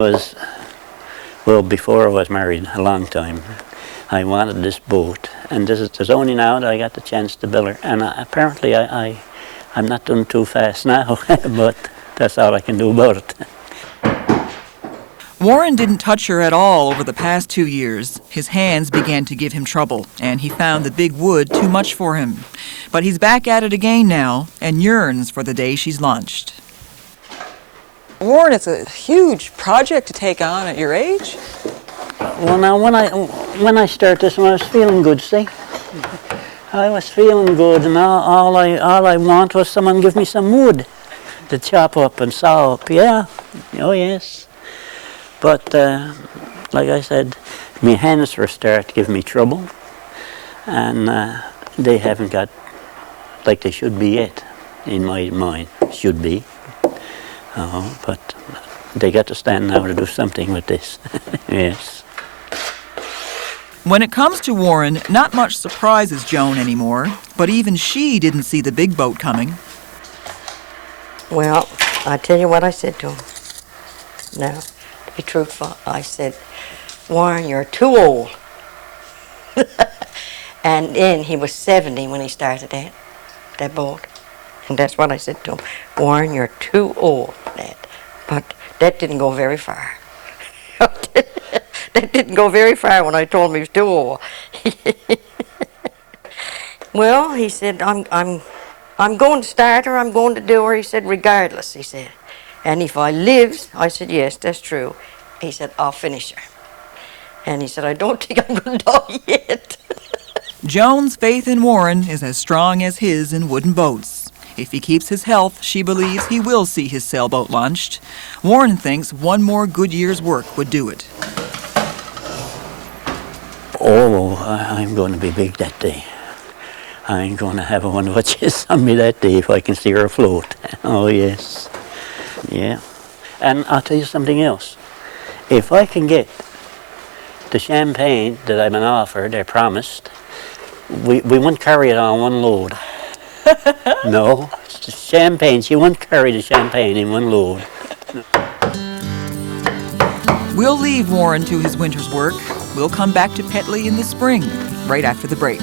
Was, well, before I was married, a long time, I wanted this boat, and it's only now that I got the chance to build her, and apparently I'm not doing too fast now, but that's all I can do about it. Warren didn't touch her at all over the past 2 years. His hands began to give him trouble, and he found the big wood too much for him. But he's back at it again now and yearns for the day she's launched. Warren, it's a huge project to take on at your age. Well, now, when I started this one, I was feeling good, see? I was feeling good, and all I want was someone give me some wood to chop up and saw up, yeah. Oh, yes. But, like I said, my hands for a start give me trouble, and they haven't got like they should be yet, in my mind, should be. But they got to stand now to do something with this, yes. When it comes to Warren, not much surprises Joan anymore, but even she didn't see the big boat coming. Well, I tell you what I said to him. Now, to be truthful, I said, Warren, you're too old. And then he was 70 when he started that boat. And that's what I said to him. Warren, you're too old for that. But that didn't go very far. That didn't go very far when I told him he was too old. Well, he said, I'm going to start her, I'm going to do her. He said, regardless, he said. And if I lives, I said, yes, that's true. He said, I'll finish her. And he said, I don't think I'm going to die yet. Joan's faith in Warren is as strong as his in wooden boats. If he keeps his health, she believes he will see his sailboat launched. Warren thinks one more good year's work would do it. Oh, I'm going to be big that day. I'm going to have one of a kiss on me that day if I can see her afloat. Oh, yes. Yeah. And I'll tell you something else. If I can get the champagne that I've been offered, I promised, we won't carry it on one load. No, champagne. She won't carry the champagne in one load. We'll leave Warren to his winter's work. We'll come back to Petley in the spring, right after the break.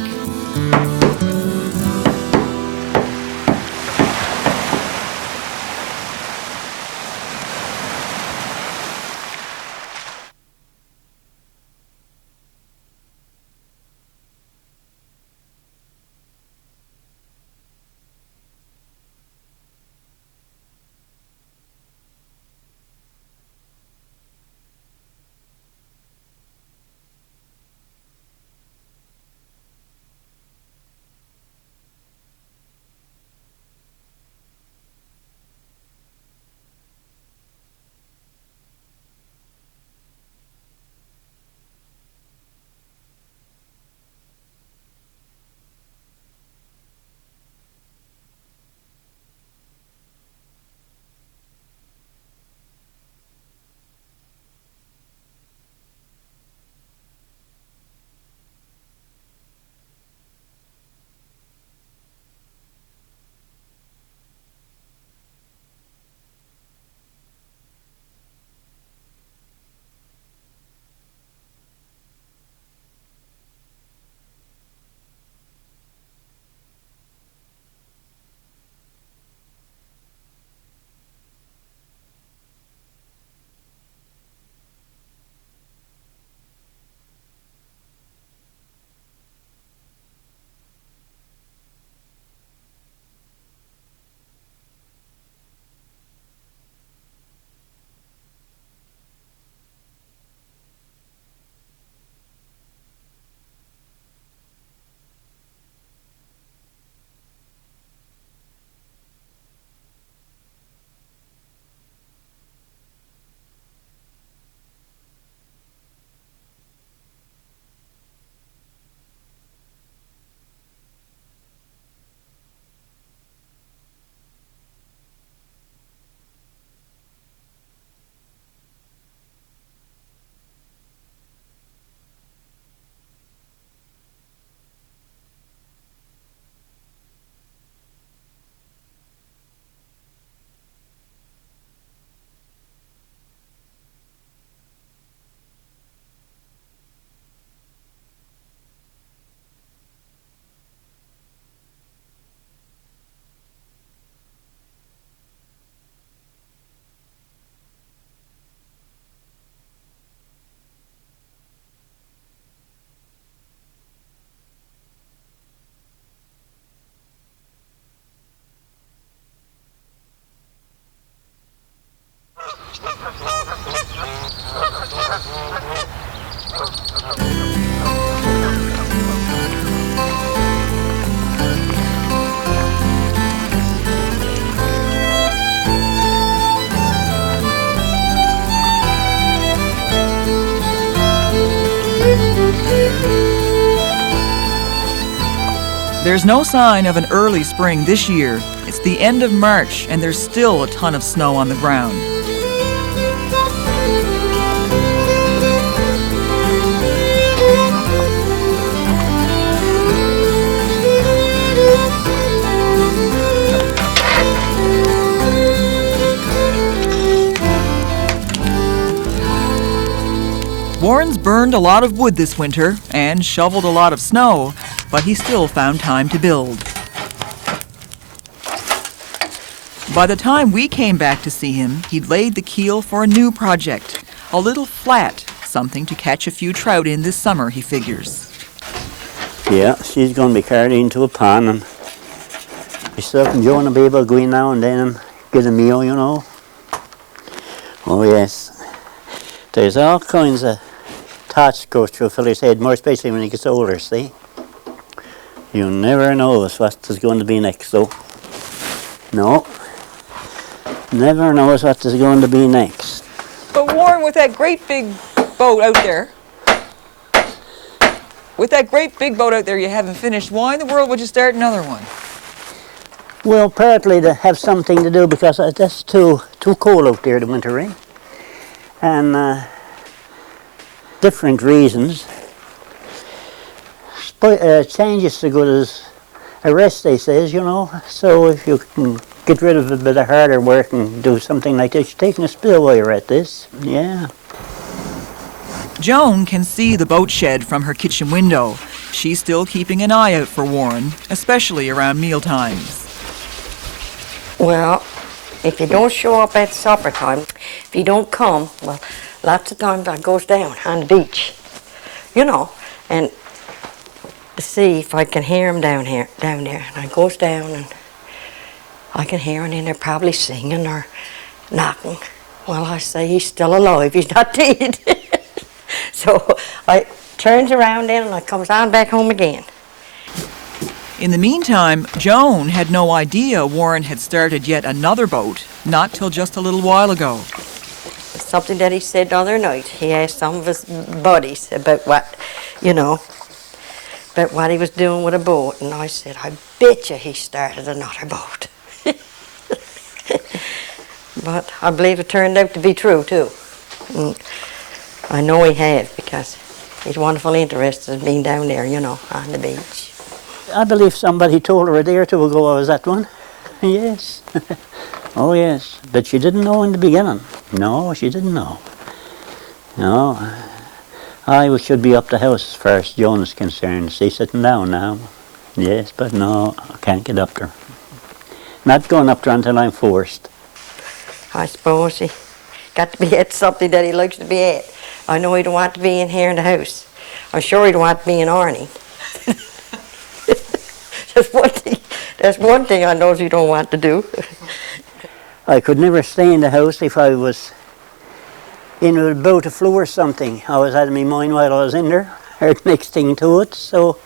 There's no sign of an early spring this year. It's the end of March, and there's still a ton of snow on the ground. Warren's burned a lot of wood this winter and shoveled a lot of snow, but he still found time to build. By the time we came back to see him, he'd laid the keel for a new project, a little flat, something to catch a few trout in this summer, he figures. Yeah, she's going to be carried into a pond, and myself and Joan will be able to go in now and then and get a meal, you know. Oh yes, there's all kinds of thoughts go through a fella's head, more especially when he gets older, see. You never know what is going to be next, though. No, never knows what is going to be next. But Warren, with that great big boat out there, you haven't finished, why in the world would you start another one? Well, partly to have something to do because it's too cold out there the winter, eh? And different reasons. Change is as good as a rest, they says, you know. So if you can get rid of a bit of harder work and do something like this, you're taking a spill while you're at this, yeah. Joan can see the boat shed from her kitchen window. She's still keeping an eye out for Warren, especially around meal times. Well, if you don't show up at supper time, if you don't come, well, lots of times I goes down on the beach, you know, and to see if I can hear him down there. And I goes down and I can hear him in there probably singing or knocking. Well, I say he's still alive, he's not dead. So I turns around then and I comes on back home again. In the meantime, Joan had no idea Warren had started yet another boat, not till just a little while ago. Something that he said the other night. He asked some of his buddies about what, you know, about what he was doing with a boat. And I said, I bet you he started another boat. But I believe it turned out to be true, too. And I know he had, because he's wonderfully interested in being down there, you know, on the beach. I believe somebody told her a day or two ago I was at one. Yes. Oh yes, but she didn't know in the beginning. No, she didn't know. No, I should be up the house as far as Joan is concerned. She's sitting down now. Yes, but no, I can't get up there. Not going up there until I'm forced. I suppose he got to be at something that he likes to be at. I know he don't want to be in here in the house. I'm sure he don't want to be in Arnie. That's one thing I know he don't want to do. I could never stay in the house if I was in a boat afloat or something. I was out of my mind while I was in there, or the next thing to it. So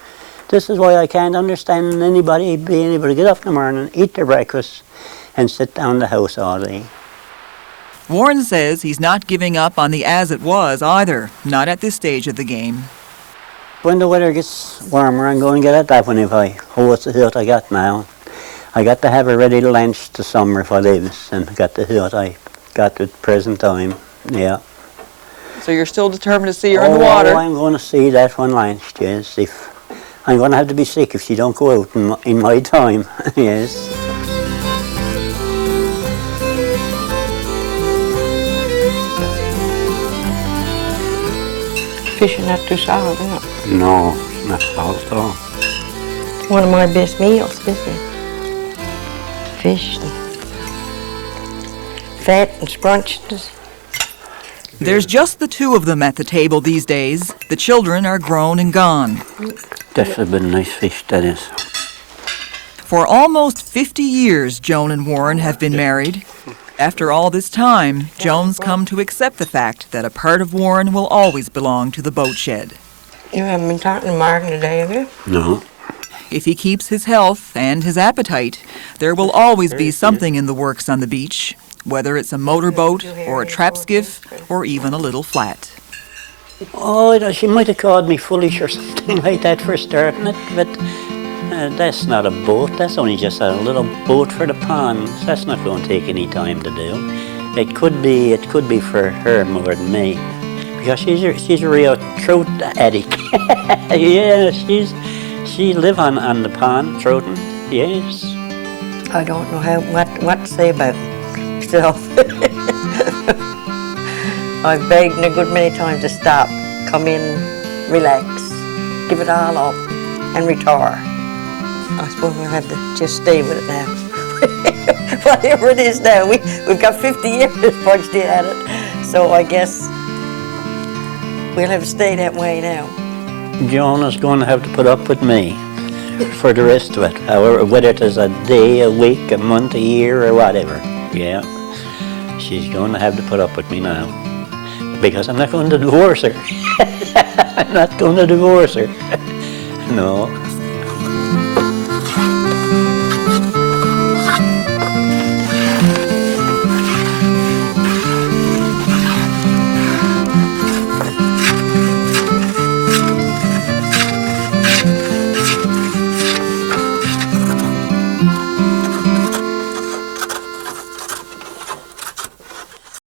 this is why I can't understand anybody being able to get up in the morning, eat their breakfast, and sit down in the house all day. Warren says he's not giving up on the as it was either, not at this stage of the game. When the weather gets warmer, I'm going to get at that one if I hold the hilt I got now. I got to have a ready to launch the summer if I lives, and got the hilt I got at the present time, yeah. So you're still determined to see her in the water? Oh, I'm going to see that one launched, yes. If I'm going to have to be sick if she don't go out in my time, yes. Fish is not too sour, is it? No, it's not sour at all. One of my best meals, this is. Fish and fat and scrunched. There's just the two of them at the table these days. The children are grown and gone. That's a bit nice fish, that is. For almost 50 years, Joan and Warren have been married. After all this time, Joan's come to accept the fact that a part of Warren will always belong to the boat shed. You haven't been talking to Martin today, have you? No. If he keeps his health and his appetite, there will always be something in the works on the beach, whether it's a motorboat or a trap skiff or even a little flat. Oh, she might have called me foolish or something like that for starting it, but That's not a boat. That's only just a little boat for the ponds. That's not going to take any time to do. It could be for her more than me, because she's a real trout addict. Yeah, she live on the pond trouting. Yes. I don't know what to say about myself. I've begged a good many times to stop, come in, relax, give it all up, and retire. I suppose we'll have to just stay with it now. Whatever it is now, we've got 50 years punched in at it, so I guess we'll have to stay that way now. Joan is going to have to put up with me for the rest of it, however, whether it is a day, a week, a month, a year, or whatever. Yeah, she's going to have to put up with me now, because I'm not going to divorce her. I'm not going to divorce her. No.